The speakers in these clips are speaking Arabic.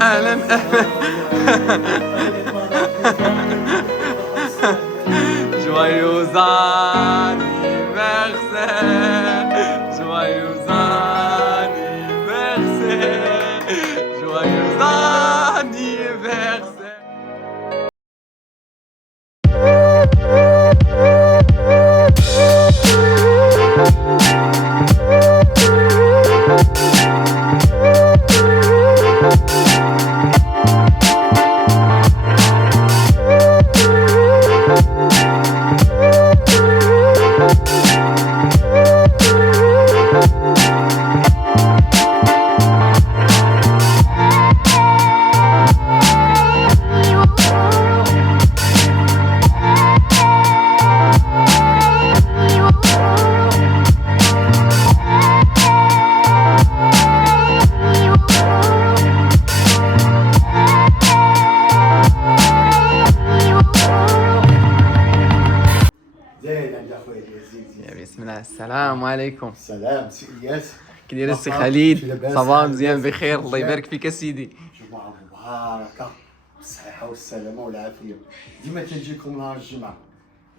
اهلا Joyeux anniversaire, joyeux anniversaire, joyeux anniversaire. بسم الله. السلام عليكم. سلام سي الياس. كي داير السي خليل؟ صباح مزيان بخير، الله يبارك فيك اسيدي. جمعة مباركة بالصحة والسلامة والعافية. ديما تنجيكم نهار الجمعة،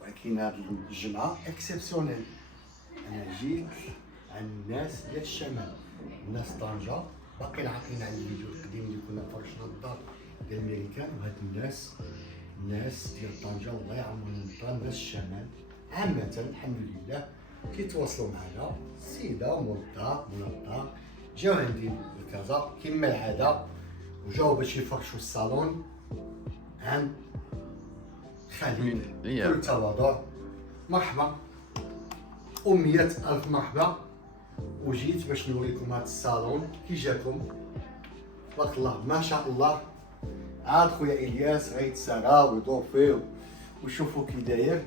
ولكن هاد الجمعة اكسبسيونيل. أنا جيت عند الناس ديال الشمال، الناس طنجة باقيين عاقلين على الفيديو القديم اللي كنا فرشنا الدار ديال الميريكان، وهاد الناس ديال طنجة الله يعمرهم الدار، ناس الشمال عامة الحمد لله كيتواصلوا معنا. السيدة موظف منظم جاو عندي لكازا كما العادة، وجاو باش يفرشوا الصالون عند خليل بكل تواضع. مرحبا و100 ألف مرحبا. وجيت باش نوريكم هاد الصالون كي جاكم. تبارك الله ما شاء الله. عاد خويا الياس غيتسارى ويدور فيه وشوفوا كي داير.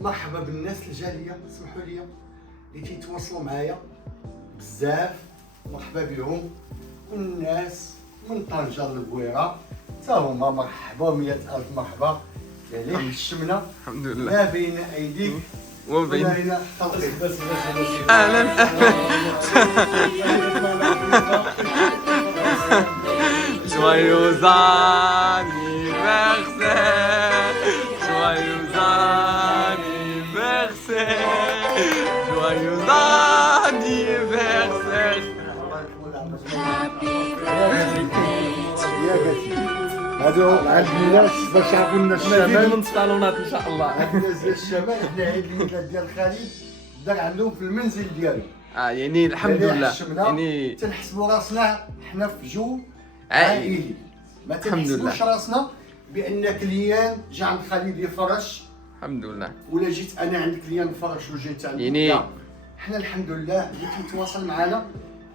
مرحبا بالناس الجاليه، سمحوا لي اللي تيتواصلوا معايا بزاف، مرحبا بهم. والناس من طنجة للبويره حتى هما مرحبا، 100 ألف مرحبا. يعني حشمنا الحمد لله ما بين ايديك وبين خلقك. بس اهلا Joyeux anniversaire, joyeux anniversaire, joyeux anniversaire. هادو عند الناس باش يعرفوا لنا الشمال من الصالونات ان شاء الله. عند الناس ديال الشمال. حنا عيد الميلاد ديال خالد دار عندهم في المنزل ديالو. يعني الحمد لله يعني تنحسبوا راسنا حنا في جو عائلي، ما تنحسبوش راسنا بان كليان جا عند خالد يفرش الحمد لله، ولا جيت انا عند كليان نفرش وجيت عندك. يعني حنا الحمد لله اللي كيتواصل معنا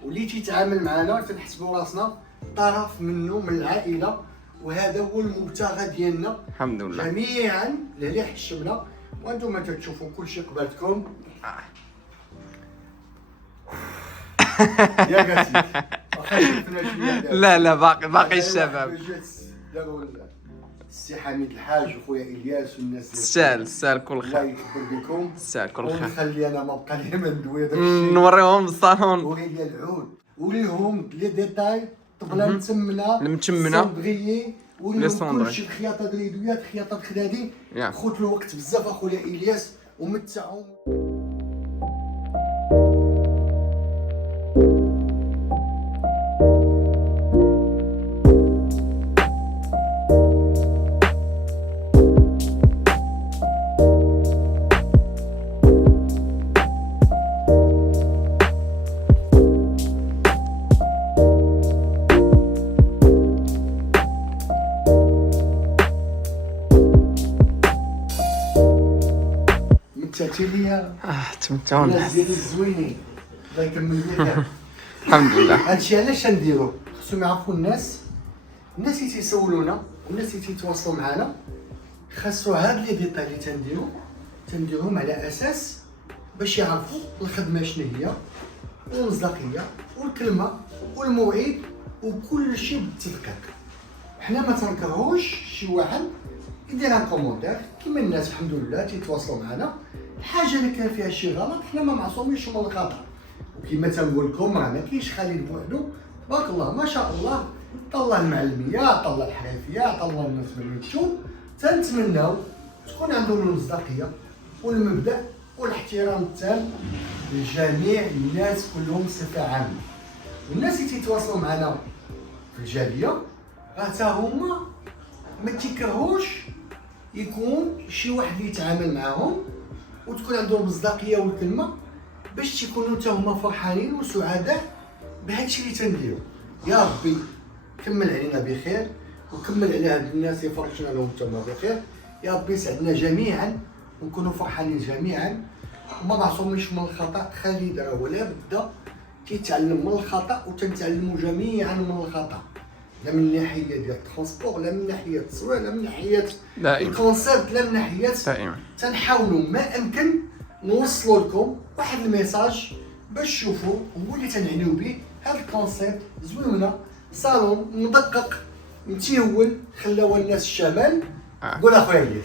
واللي تيتعامل معنا تنحسبوا راسنا طرف منه من العائله، وهذا هو المبتغى ديالنا الحمد لله جميعا. اللي حشمنا وانتم تتشوفوا كل شيء قبالتكم. يا قاسي لا باقي الشباب. السي حميد الحاج وخويا الياس والناس السال كل الله خير، يكبر بكم. السال كل خير. ونخلي انا ما بقى لي ما ندوي داك الشيء، نوريهم الصالون وريلي العود وليهم لي ديتاي طبله متمنه صندغيي وليهم كلشي الخياطه د اليدويات، خياطه خدادي. خوت الوقت بزاف اخويا الياس ومتعوا. تمتعوا الناس ديالي الزوينين الله يكمل بك. الحمد لله. هادشي علاش نديرو، خصهم يعرفوا الناس اللي تيسولونا والناس اللي تيتواصلوا معنا، خاصو هاد لي ديتاي اللي تنديروهم على اساس باش يعرفوا الخدمه شنو هي، والمصداقيه والكلمه والموعد وكل شيء بالتدقيق. حنا ما تنكرهوش شي واحد يدير ان كومونتير كيما الناس الحمد لله تيتواصلوا معنا. الحاجه اللي كان فيها شي غلط حنا ما معصومينش من الخطا، وكما تنقول لكم راه ما كاينش خليل بوحدو تبارك الله ما شاء الله طلع المعلميه، طلع الحرفيه، طلع الناس من اليوتيوب. تنتمناو تكون عندهم المصداقيه والمبدا والاحترام التام لجميع الناس كلهم بصفه عامه. والناس اللي تيتواصلوا معنا في الجاليه حتى هما ما تيكرهوش يكون شي واحد يتعامل معاهم وتكون عندهم المصداقيه والكلمه باش تيكونوا حتى هما فرحانين وسعداء بهادشي اللي تنديرو. يا ربي كمل علينا بخير وكمل على هاد الناس اللي فرجنا لهم حتى هما بخير. يا ربي يسعدنا جميعا ونكونوا فرحانين جميعا وما معصومينش من الخطا. خالد راه ولا بدا تيتعلم من الخطا وتنتعلموا جميعا من الخطا، لا من الناحيه ديال الترونسبور، لا من ناحيه التصوير، لا من ناحيه الكونسيبت، لا من ناحيه تنحاولوا ما امكن نوصلوا لكم واحد الميساج باش تشوفوا هو اللي تنعنيو به. هذا الكونسيبت زوينه صالون مدقق متيول خلاو الناس الشمال. قول اخويا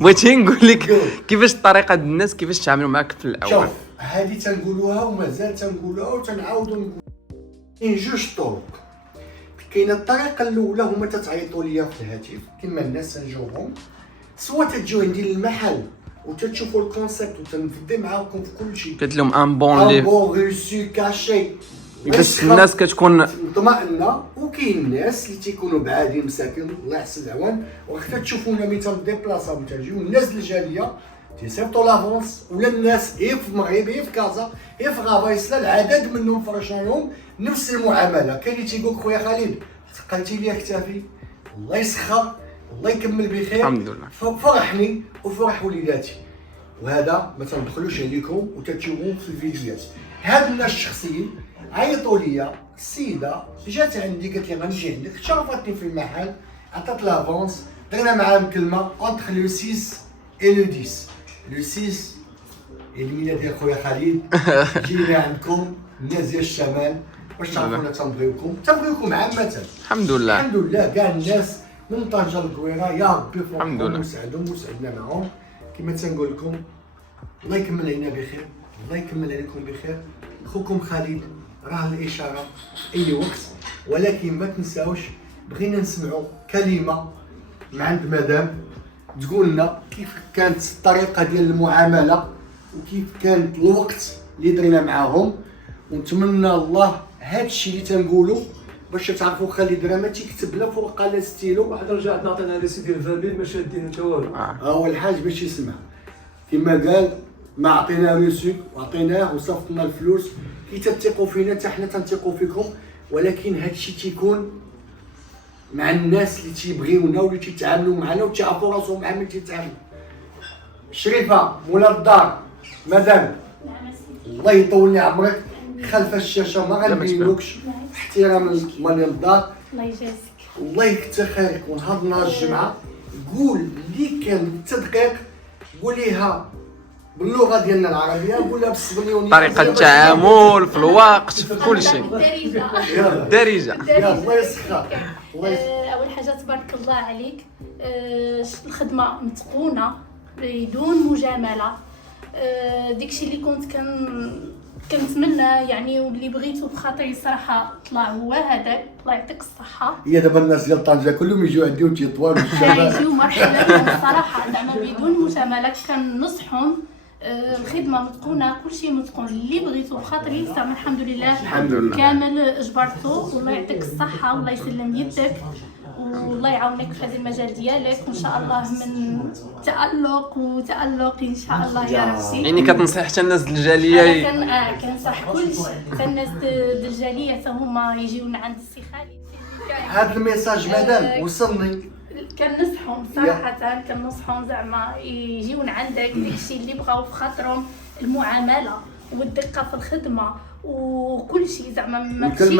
بغيتي نقول لك كيفاش الطريقه ديال الناس كيفاش تعاملوا معك في الاول. شوف هذه تنقولوها ومازال تنقولوها وتنعاودوا نقول. كاين جوج طرق. كاينه الطريقه الاولى هما تتعيطوا ليا في الهاتف كما الناس تنجاوبهم، سوا تجيو عندي للمحل وتتشوفوا الكونسيبت وتنفدي معاكم في كل شيء، قلت لهم ان بون ريسي كاشي باش الناس كتكون مطمئنه. وكاين الناس اللي تيكونوا بعادين مساكن الله يحسن العوان وقت تشوفونا ملي تنديبلاصاو تنجيو الناس الجاليه تيصيفطوا لافونس، ولا الناس في المغرب في كازا في غابايسلا العدد منهم فرشنا لهم نفس المعامله. كاين اللي تيقول خويا خالد ثقلتي لي كتافي الله يسخر الله يكمل بخير الحمد لله فرحني وفرح وليداتي. وهذا ما تندخلوش عليكم وتتشوفوه في الفيديوهات. هاد الناس الشخصيين عيطوا لي السيده جات عندي قالت لي غنجي عندك، شرفتني في المحل عطات لافونس درنا معاهم كلمه اونتر لو 6 اي لو 10. لو 6 الميلاد ديال خويا خالد جينا عندكم الناس ديال الشمال باش تعرفونا تنبغيوكم عامه. الحمد لله الحمد لله كاع الناس من طنجه للقويره يا ربي يفرحهم ويسعدهم ويسعدنا معاهم. كما تنقول لكم الله يكمل علينا بخير، الله يكمل عليكم بخير. خوكم خالد راه الاشاره اي وقت، ولكن ما تنساوش بغينا نسمعوا كلمه من عند مدام تقول لنا كيف كانت الطريقه ديال المعامله وكيف كانت الوقت اللي درنا معاهم. ونتمنى الله هذا الشيء اللي تنقولوا باش تعرفوا خالد راه ما تيكتب لا فرقه لا ستيلو. واحد رجعت نعطينا ريسي ديال فابيل ما شادين حتى والو. هو الحاج باش يسمع كما قال ما عطينا ريسي وعطيناه وصفطنا الفلوس كي تثقوا فينا حتى حنا تنثقوا فيكم. ولكن هذا الشيء تيكون مع الناس اللي تيبغيونا واللي تيتعاملوا معنا وتعرفوا راسهم مع من تيتعاملوا. شريفه مولا الدار مدام الله يطول لي عمرك خلف الشاشه ما غنبينوكش احتراما لمال الدار الله يجازيك الله يكثر خيرك. ونهار نهار الجمعه قول اللي كان بالتدقيق قوليها باللغه ديالنا العربيه قولها بالصبليونيه طريقه التعامل في الوقت في كل شيء الدارجه. الله يسخر اول حاجه تبارك الله عليك. الخدمه متقونه بدون مجامله. داكشي اللي كنت كنتمنى يعني واللي بغيتو بخاطري صراحه طلع هو هذاك. الله يعطيك الصحه. هي دابا الناس ديال طنجه كلهم يجيو عندي وتيطوالوا الشباب يجيو مرحبا الصراحه زعما بدون مجامله. كنصحهم الخدمه متقونه كلشي متقون اللي بغيتو بخاطري زعما الحمد لله كامل جبرتو. والله يعطيك الصحه والله يسلم يدك والله يعاونك في هذا المجال ديالك وان شاء الله من تألق وتألق ان شاء الله يا ربي. يعني كتنصح حتى الناس ديال الجاليه كنصح كلشي حتى الناس ديال الجاليه حتى هما يجيونا عند السي خالد. هذا الميساج مدام وصلني كنصحهم صراحه كنصحهم زعما يجيونا عندك داكشي اللي بغاو في خاطرهم المعامله والدقه في الخدمه وكل شيء زعما ماشي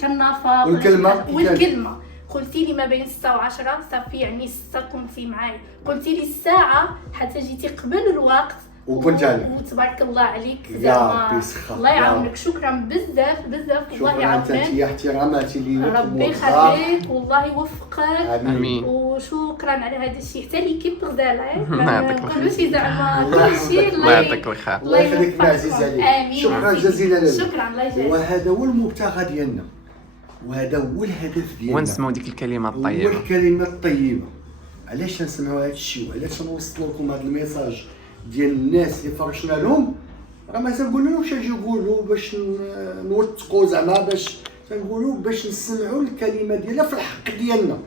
كنافا والكلمه. قلتي لي ما بين 6 و10 صافي يعني 6 كنتي معايا. قلتي لي الساعه حتى جيتي قبل الوقت وكنت عليك وتبارك الله عليك زعما الله يعاونك. شكرا بزاف بزاف الله يعاونك. شكرا احتراماتي ليك ربي يخليك والله يوفقك امين. وشكرا على هذا الشيء حتى ليكيب غزاله نقولوا شي زعما كلشي الله يعطيك الخير الله يخليك عزيز عليك. شكرا جزيلا لك. شكرا الله يجزاك. وهذا هو المبتغى ديالنا وهذا هو الهدف ديالنا. ونسمعوا ديك الكلمه هو الطيبه. الكلمه الطيبه. علاش نسمعوا هذا الشيء وعلاش نوصلوا لكم هذا الميساج ديال الناس اللي فرشنا لهم؟ راه ما تنقول لهمش اجي نقولوا باش نوثقوا زعما باش تنقولوا باش نسمعوا الكلمه ديالها في الحق ديالنا.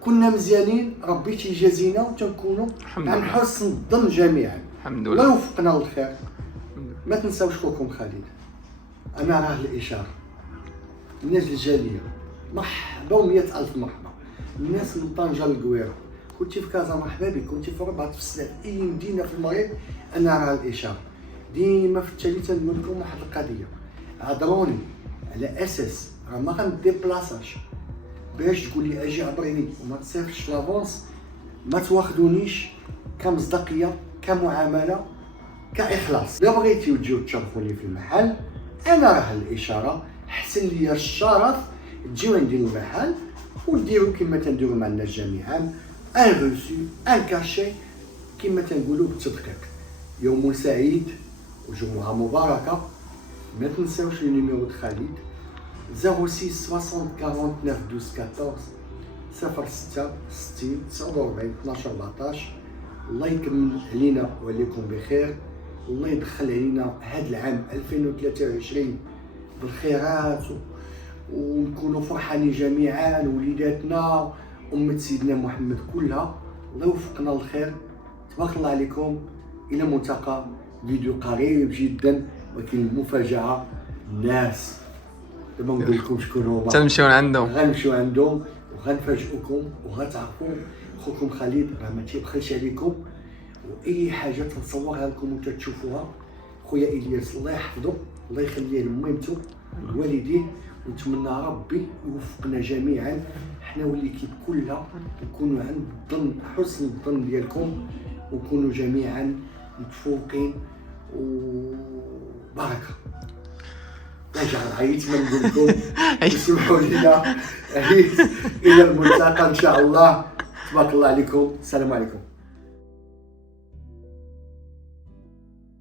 كنا مزيانين ربي تيجازينا وتنكونوا عن حسن الظن جميعا. الحمد الله لله. يوفقنا للخير. ما تنساوش خوكم خالد. انا راه الاشاره. الناس الجاليه مرحبا و100 الف مرحبا. الناس من طنجه للقويره، كنتي في كازا مرحبا بك، كنتي في ربعه في السلام، اي مدينه في المغرب انا راه الاشاره. ديما في التالي تنقول لكم واحد القضيه، هضروني على اساس راه ما غنديبلاصاش باش تقول لي اجي عبريني وما تصيفطش لافونس. ما تواخدونيش كمصداقيه كمعامله كاخلاص. الا بغيتيو تجيو تشرفوني في المحل انا راه الاشاره. حسن لي الشرف تجيو عندي المحل وديروا كما تنديروا مع الناس جميعا، ان روسي ان كاشي كما تنقولوا بالتدقيق. يوم سعيد وجمعه مباركه. ما تنساوش النيميرو د خالد 06 60 49 12 14 06 60 49 12 14. الله يكمل علينا وعليكم بخير. الله يدخل علينا هذا العام 2023 بالخيرات ونكونوا فرحانين جميعا، وليداتنا أمة سيدنا محمد كلها. الله يوفقنا للخير. تبارك الله عليكم. إلى ملتقى فيديو قريب جدا، ولكن المفاجأة الناس دابا نقول لكم شكون هما. تنمشيو عندهم. غنمشيو عندهم وغنفاجئوكم وغتعرفوا خوكم خالد راه ما تيبخلش عليكم، واي حاجه تنصورها لكم وتتشوفوها. خويا الياس الله يحفظه، الله يخليه لميمته والوالدين، ونتمنى ربي يوفقنا جميعا حنا والليكيب كلها، نكونوا عند الظن حسن الظن ديالكم، ونكونوا جميعا متفوقين وبركه. رجع عييت ما نقول لكم اسمحوا لنا. عييت. الى الملتقى ان شاء الله. تبارك الله عليكم. السلام عليكم.